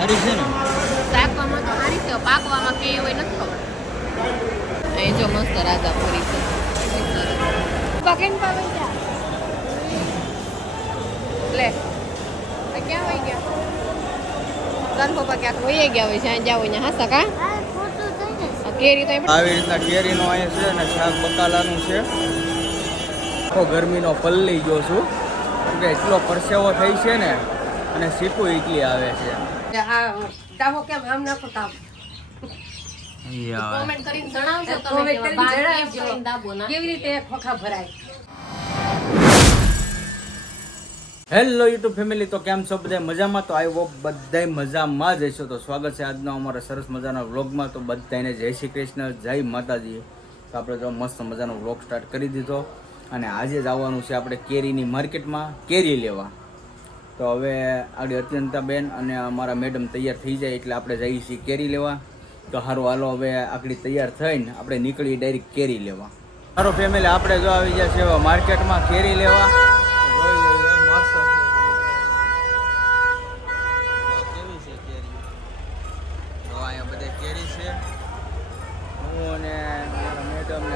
સારી છે ને? શાકવામાં તો સારી છે, પાકવામાં કે એવું નથી ખબર. અહીં જો મસ્ત રાજાપુરી છે. પકેન પાવે જા લે ક્યાં વહી ગયા? તાર પપ્પા ક્યાંક વહી ગયા હોય છે, અહીં જાવ અહીંયા હાસા કા કેરી તો આવી રીતના કેરીનો અહીંયા છે ને શાક બકાલાનું છે. તો ગરમીનો પલ્લી ગયો છું કે એટલો પરસેવો થઈ છે ને, અને સીકું એટલી આવે છે. તાવો કેમ આમ નાખો તાવ કોમેન્ટ કરીને જણાવજો તમે કે કેવી રીતે ખોખા ભરાય. હેલો યુટ્યુબ ફેમિલી, તો કેમ છો બધા? મજામાં? તો આવ્યો બધાય મજામાં જ હશો. તો સ્વાગત છે આજના અમારા સરસ મજાના વ્લોગમાં. તો બધાને જય શ્રી કૃષ્ણ, જય માતાજી. તો આપણે તો મસ્ત મજાનો વ્લોગ સ્ટાર્ટ કરી દીધો, અને આજે જ આવવાનું છે આપણે કેરીની માર્કેટમાં કેરી લેવા. તો હવે આગળ અત્યંતાબેન અને અમારા મેડમ તૈયાર થઈ જાય એટલે આપણે જઈએ છીએ કેરી લેવા. તો સારું, હાલો હવે આગળ તૈયાર થઈને આપણે નીકળીએ ડાયરેક્ટ કેરી લેવા. સારું ફેમિલી, આપણે જો આવી ગયા છે માર્કેટમાં કેરી લેવા.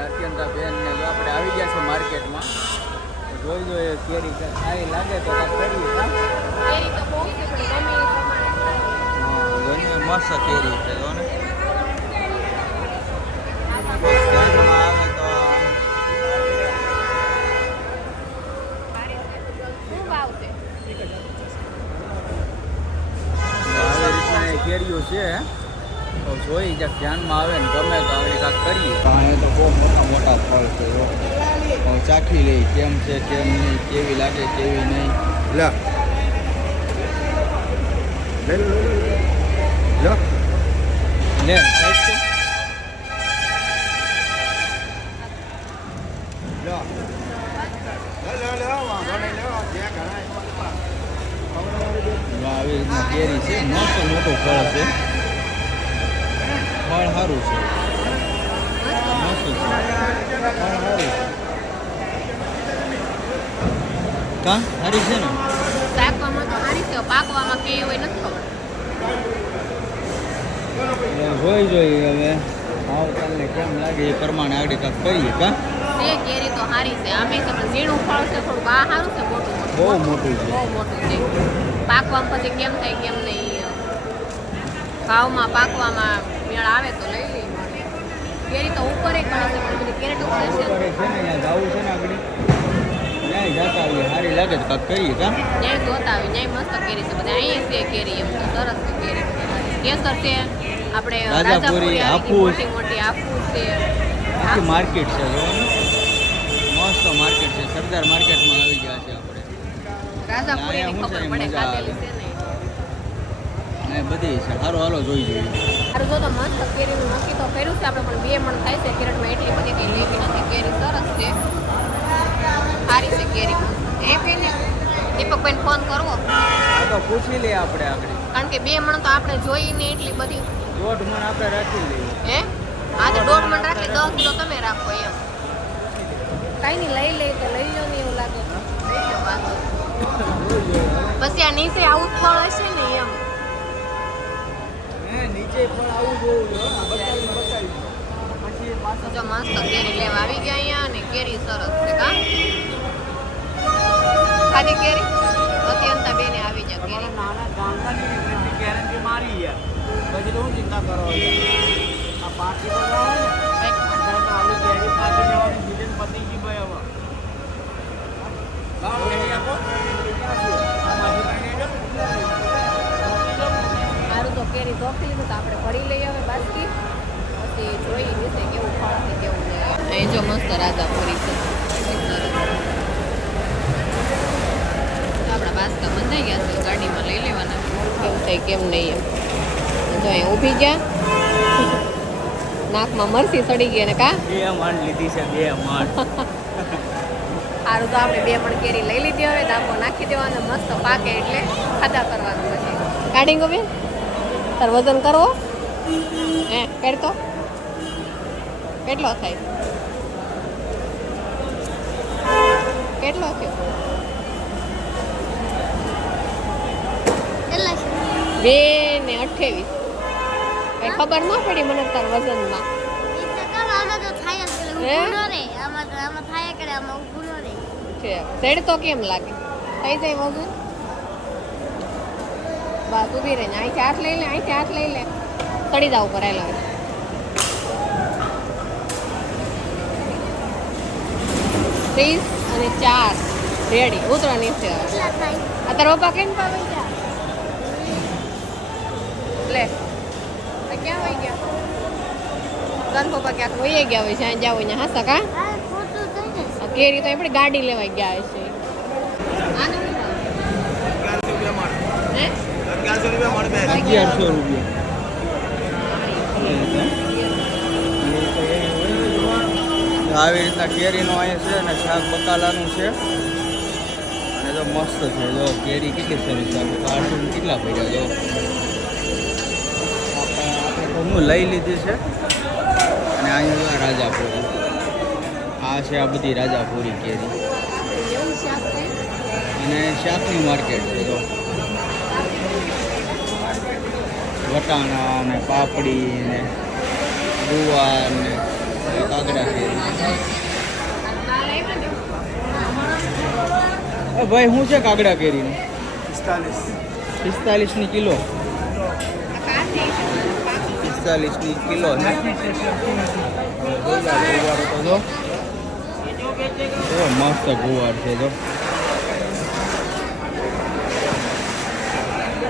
અત્યંતાબેન ને જો આપણે આવી ગયા છે માર્કેટમાં. જોઈ જોઈએ કેરી સારી લાગે તો કેરી કેરી તો બહુ છે પણ ગમે એ પ્રમાણે મસ્ત કેરી છે જો ને. આવે તો શું ભાવ છે? આવી રીતના કેરીઓ છે. તો જોઈ જ્યાં ધ્યાનમાં આવે ને ગમે તો આપણે કાંઈક કરીએ. અહીંયા તો બહુ મોટા મોટા ફળ છે. ચાખી લઈ કેમ છે કેમ નહીં, કેવી લાગે કેવી નહીં. લે આવી રીતના કેરી છે. મસ્ત મોટું ફળ છે. ફળ સારું છે, મસ્ત છે. ફળ સારું છે. કા સારી છે ને? શાકવામાં તો સારી છે, પાકવામાં કે એવું નથી ખબર. જોઈ જોઈએ હવે આવતાને કેમ લાગે એ પ્રમાણે આગળ કાંઈક કરીએ. કા તે કેરી તો સારી છે, આમે તો ઝીણું ફળ છે, થોડુંક આ સારું છે, મોટું બહુ મોટું છે. બહુ મોટું છે. પાકવામાં પછી કેમ થાય કેમ નહીં, ભાવમાં પાકવામાં મેળ આવે તો લઈ લઈએ. કેરી તો ઉપર ઘણી છે, પણ બધી કેરેટ ઉપર છે ને ત્યાં જવું છે ને આગળ ત્યાં જતા આવીએ. સારી લાગે તો કાંઈક કરીએ. કા ન્યાય જોતા આવી, ન્યાય મસ્ત કેરી છે બધા. અહીંયા છે કેરી, એમ તો સરસ છે કેરી. કેસર છે, આપણે રાજાપુરી મોટી મોટી હાફૂસ છે. આખી માર્કેટ છે જો ને. મસ્ત માર્કેટ છે. સરદાર માર્કેટમાં આવી ગયા છે આપણે. રાજાપુરીની ખબર પડે, ખાધેલી છે ને બધી છે. સારું, હાલો જોઈ જોઈએ. સારું, જો તો મસ્ત કેરીનું નક્કી તો કર્યું છે આપણે, પણ 2 મણ થાય છે. કેરેટમાં એટલી બધી કંઈ લેવી નથી. કેરી સરસ છે, સારી છે કેરી. એ પેલી દીપકભાઈને ફોન કરવો તો પૂછી લઈએ આપણે આગળ, કારણ કે 2 મણ તો આપણે જોઈ ને એટલી બધી. 1.5 મણ આપણે રાખી લઈએ. હે આજે 1.5 મણ રાખી, 10 કિલો તમે રાખો એમ. કઈ નહીં, લઈ લઈ તો લઈ લો ને, એવું લાગે લઈ લો વાંધો. પછી આ નીચે આવું ફળ હશે ને એમ. નીચે પણ આવું જોવું પછી જો મસ્ત કેરી લેવા આવી ગયા અહીંયા, અને કેરી સરસ છે. કા ખાધી કેરી અત્યંતા બેને આવી જાય કેરી. નાના ગામડાની ગેરંટી મારી યાર. પછી તો હું ચિંતા કરો આ પાર્ટી તો ના હોય ને આલુ કેરી પાર્ટી જવાની સીઝન પતી ગઈ ભાઈ. હવે સારું, તો કેરી ધોકી લીધું તો આપણે પડી લઈએ હવે બાજકી. પછી જોઈ વિશે કેવું ફળ છે કેવું નહીં. અહીં જો મસ્ત રાજાપુરી છે. આપણા બાસકા બંધાઈ ગયા છે, ગાડીમાં લઈ લેવાના. કેવું થાય કેમ નહીં એમ. જો અહીં ઊભી ગયા, નાકમાં મરસી સડી ગયા ને. કા 2 મણ લીધી છે, 2 મણ. સારું, તો આપણે 2 મણ કેરી લઈ લીધી. હવે દાબો નાખી દેવાનો, મસ્ત પાકે એટલે ખાધા કરવાનું. પછી કાઢી ગો બેન, તાર વજન કરવો હે? કરતો કેટલો થાય? કેટલો થયો? 2 ને 28 કઈ ખબર ન પડી મને તાર વજનમાં હે? છે સેડ તો કેમ લાગે થઈ જાય વજન બસ ઊભી રહીને અહીંથી હાથ લઈ લે અહીંથી હાથ લઈ લે ચડી જાવ ઉપર આવેલા હોય 30 અને 4 રેડી ઉતરો નીચે આ તારા પપ્પા કેમ પાવે જા લે આ ક્યાં વઈ ગયા તારા પપ્પા ક્યાંક વઈ ગયા હોય જ્યાં જાવ ત્યાં હા સકા કેરી તો આપણે ગાડી લેવા ગયા હશે આનું હે 1100 રૂપિયા આવી રીતના કેરીનો અહીંયા છે અને શાક બકાલાનું છે અને જો મસ્ત છે જો કેરી કેટલી સરસ છે આપણે કાર્ટૂન કેટલા પડ્યા જો આપણે તો હું લઈ લીધી છે અને અહીંયા જો રાજાપુરી આ છે આ બધી રાજાપુરી કેરી એવું શાક છે અને શાકની માર્કેટ છે જો વટાણા ને પાપડી ને ગુવાર ને કાગડા કેરી ભાઈ શું છે કાગડા કેરીનું 45 કિલો 45 કિલો છે ગુવાર તો જો મસ્ત ગુવાર છે જો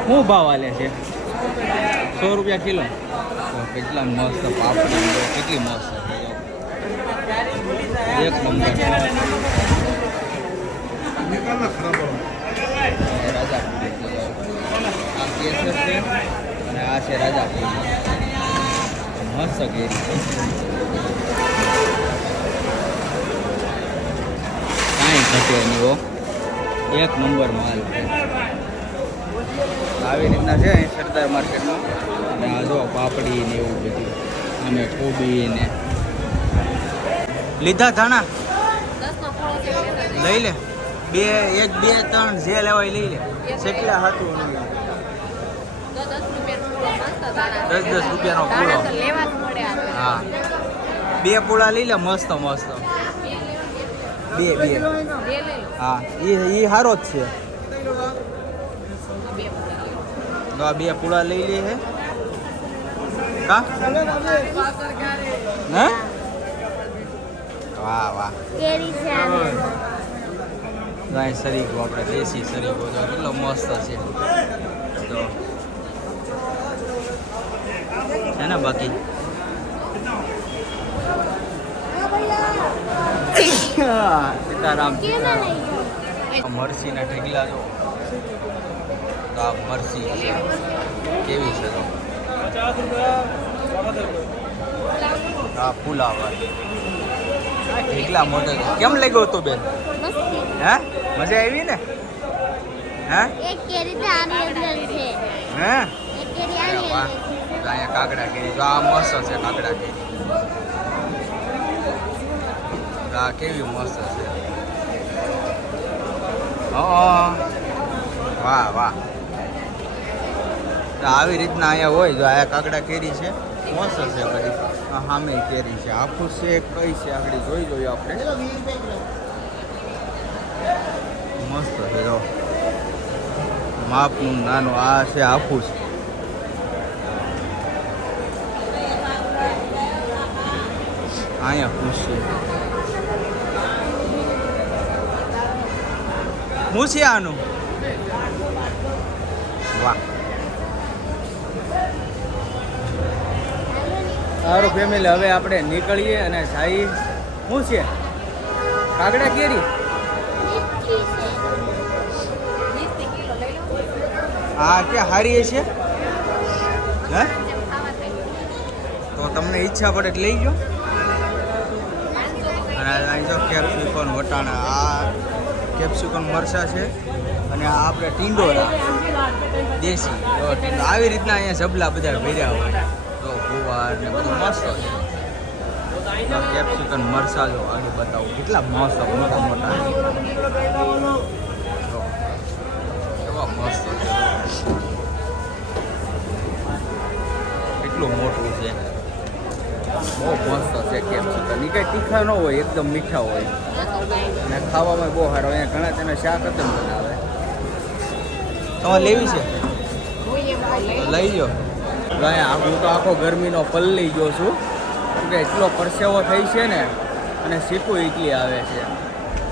શું ભાવ આલે છે 100 રૂપિયા કિલો તો કેટલા મસ્ત પાપડી જો કેટલી મસ્ત છે જો એક નંબર રાજાપુરી આ કેસર છે અને આ છે રાજાપુરી મસ્ત કેરી છે કાંઈ ઘટે નહીં હો એક નંબર માલ છે આવી રીતના છે અહીં સરદાર માર્કેટમાં અને આ જો પાપડી ને એવું બધું અને કોબી ને લીધા ધાણા 10 નો ફોળો છે લઈ લે 2 1 2 3 જે લેવાય લઈ લે કેટલા હતું 10 રૂપિયાનો પૂળો મસ્ત 10 રૂપિયાનો પૂળો તો લેવા જ મળે આપણે હા 2 પૂળા લઈ લે મસ્ત મસ્ત 2 બે લઈ લો હા એ સારો જ છે તો આ 2 પૂળા લઈ લે હે કા હે વાહ વાહ કેરી છે ગાય સરીગો આપણે દેશી સરીગો તો કેટલો મસ્ત છે તો છે ને બાકી સીતારામ સીતારામ મરસીના ઢગલા જો તો આ મરસી છે કેવી છે તો આ ફુલાવર ઢગલા મોટા છે કેમ લાગ્યો હતો બેન હે મજા આવી ને હે એક કેરી તો આની અંદર છે હે એક કેરી અરે આની વાહ અંદર છે તો અહીંયા કાગડા કેરી જો આ મસ્ત છે કાગડા કેરી તો આ કેવી મસ્ત છે વાહ વાહ તો આવી રીતના અહીંયા હોય જો આ કાગડા કેરી છે મસ્ત છે બધી આ સામે કેરી છે આખું છે કઈ છે આગળ જોઈ જોઈએ આપણે મસ્ત છે જો માપનું નાનું આ છે હાફૂસ અહીંયા ખુશ છે શું છે આનું વાહ સારું ફેમિલી હવે આપણે નીકળીએ અને સાઈ શું છે કાગડા કેરી મીઠી છે 20 કિલો લઈ લો આ કે હારી છે હે જેમ ખાવા થાય તો તમને ઈચ્છા પડે એટલે લઈ ગયો અને અહીં જો કેપ્સિકમ વટાણા આ કેપ્સિકમ મરચાં છે અને આ આપણે ટીંડોરા દેશી તો આવી રીતના અહીંયા જબલા બધા ભર્યા હોય તો ગુવાર ને બધું મસ્ત છે તો કેપ્સિકમ મરચાં જો આગળ બતાવું કેટલા મસ્ત મોટા મોટા જો કેવા મસ્ત છે કેટલું મોટું છે. બહુ મસ્ત છે કેપ્સિકમ. એ કંઈ તીખા ન હોય, એકદમ મીઠા હોય અને ખાવામાં બહુ સારો. અહીંયા ઘણા તેના શાક જ બનાવે. તમારે લેવી છે તો લઈ લો. અહીંયા હું તો આખો ગરમીનો પલ્લી ગયો છું કેમ કે એટલો પરસેવો થઈ છે ને અને સીકું એટલી આવે છે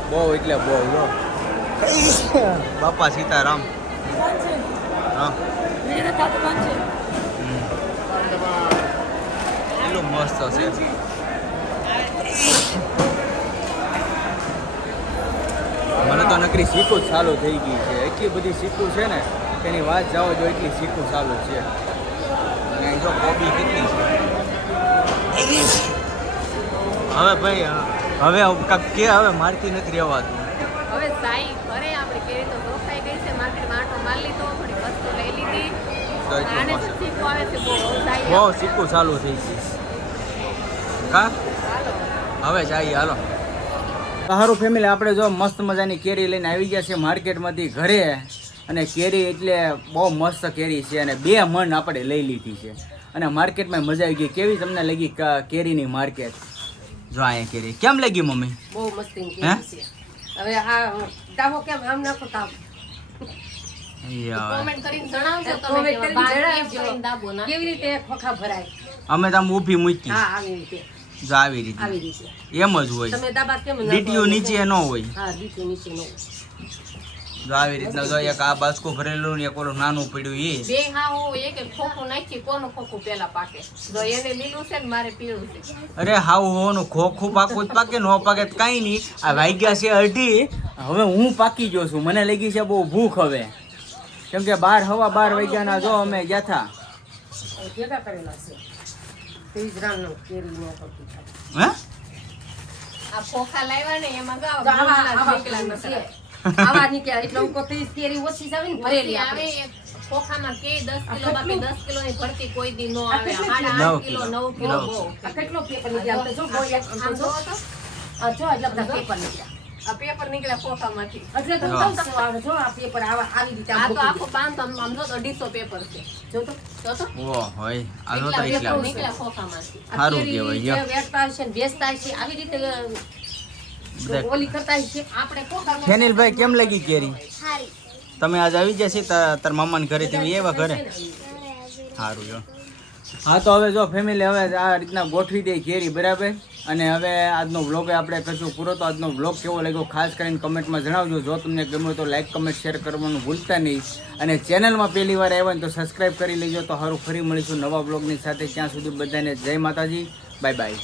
બહુ એટલે બહુ. જો બાપા સીતારામ. હા એટલું મસ્ત છે. મને તો નકરી સીકું જ ચાલુ થઈ ગઈ છે. એટલી બધી સીકું છે ને એની વાત જાઓ જો એટલી સીકું ચાલુ છે. અને જો કોબી કેટલી છે. હવે ભાઈ હવે કાંક કે હવે મારતી નથી રહેવાતું. હવે સાઈ ઘરે આપણે કેરી તો રોકાઈ ગઈ છે, માર્કેટમાં આટો મારી લીધો, થોડી વસ્તુ લઈ લીધી. તો એટલું આને મસ્ત. શીખવું આવે છે બહુ સાઈ. બહુ સીકું ચાલુ થઈ ગઈ. કા ચાલો હવે જઈએ હાલો. સારું ફેમિલી, આપણે જો મસ્ત મજાની કેરી લઈને આવી ગયા છે માર્કેટમાંથી ઘરે. અને કેરી એટલે બહુ મસ્ત કેરી છે અને 2 મણ આપણે લઈ લીધી છે. અને માર્કેટમાં મજા આવી ગઈ. કેવી તમને લાગી કેરીની માર્કેટ? જો અહીંયા કેરી કેમ લાગી મમ્મી? બહુ મસ્તી હે? કેરી છે. હવે આ ડાબો કેમ આમ નાખો તાપ યાર કોમેન્ટ કરીને જણાવજો તમે કેવા બાર કેમ કરીને ડાબો ના કેવી રીતે ખોખા ભરાય. અમે તો આમ ઊભી મૂકી. હા આવી રીતે જો આવી રીતે આવી રીતે એમ જ હોય. તમે દાબા કેમ નાખો? ડીટીયુ નીચે ન હોય. હા દીકરી નીચે નો જો આવી રીતના જો એક આ બાસ્કો ભરેલું ને એક ઓલું નાનું પડ્યું એ. બે હા હો એક એક ખોખું નાખી કોનું ખોખું પેલા પાકે. જો એને લીલું છે ને મારે પીળું છે. અરે હાવ હોવાનું ખોખું પાકું જ પાકે નો પાકે તો કાંઈ નહીં. આ વાગ્યા છે 2:30. હવે હું પાકી ગયો છું. મને લાગી છે બહુ ભૂખ હવે કેમ કે 12 વાગ્યાના જો અમે ગયા હતા. ભેગા કરેલા છે 30 ગ્રામનો કેરી નો કરતી થાય. હે આ ખોખા લાવ્યા ને એમાં ગાવ આવા નીકળ્યા એટલે હું કોઈ 30 કેરી ઓછી જ આવે ને ભરેલી આવે આપણે. એક ખોખામાં કે 10 કિલો બાકી 10 કિલોની ભરતી કોઈ દી નો આવે. કેટલી? 8.5 કિલો 9 કિલો બહુ. આ કેટલો પેપર નીકળ્યા આમ તો જો બોય આમ આમ તો જો. જોવો તો આ જો એટલે બધા પેપર નીકળ્યા આ પેપર નીકળ્યા ખોખામાંથી. એટલે તો કહું છું આવે જો આ પેપર આવા આવી રીતે આ આમ તો મૂકી આખો બાંધ આમ જો તો 150 પેપર છે. દે. જો તો જો તો ઓ હોય આ જો તો એટલા એટલા પેપર નીકળ્યા ખોખામાંથી. આ સારું કેરી કહેવાય, જે યો. વેચતા હશે ને વેચતા હશે આવી રીતે દેખ. ઓલી કરતા હશે. આપણે ખોખા ખેનીલભાઈ કેમ લાગી કેરી? હારી તમે આજ આવી જશે તાર મામાને ઘરેથી એવા ઘરે સારું જો. હા તો હવે જો ફેમિલી હવે આ રીતના ગોઠવી દે કેરી બરાબર. અને હવે આજનો વ્લોગ આપણે કરશું પૂરો. તો આજનો વ્લોગ કેવો લાગ્યો ખાસ કરીને કમેન્ટમાં જણાવજો. જો તમને ગમ્યો તો લાઈક કમેન્ટ શેર કરવાનું ભૂલતા નહીં. અને ચેનલમાં પહેલી વાર આવ્યા ને તો સબસ્ક્રાઈબ કરી લેજો. તો સારું ફરી મળીશું નવા વ્લોગની સાથે. ત્યાં સુધી બધાને જય માતાજી. Bye bye.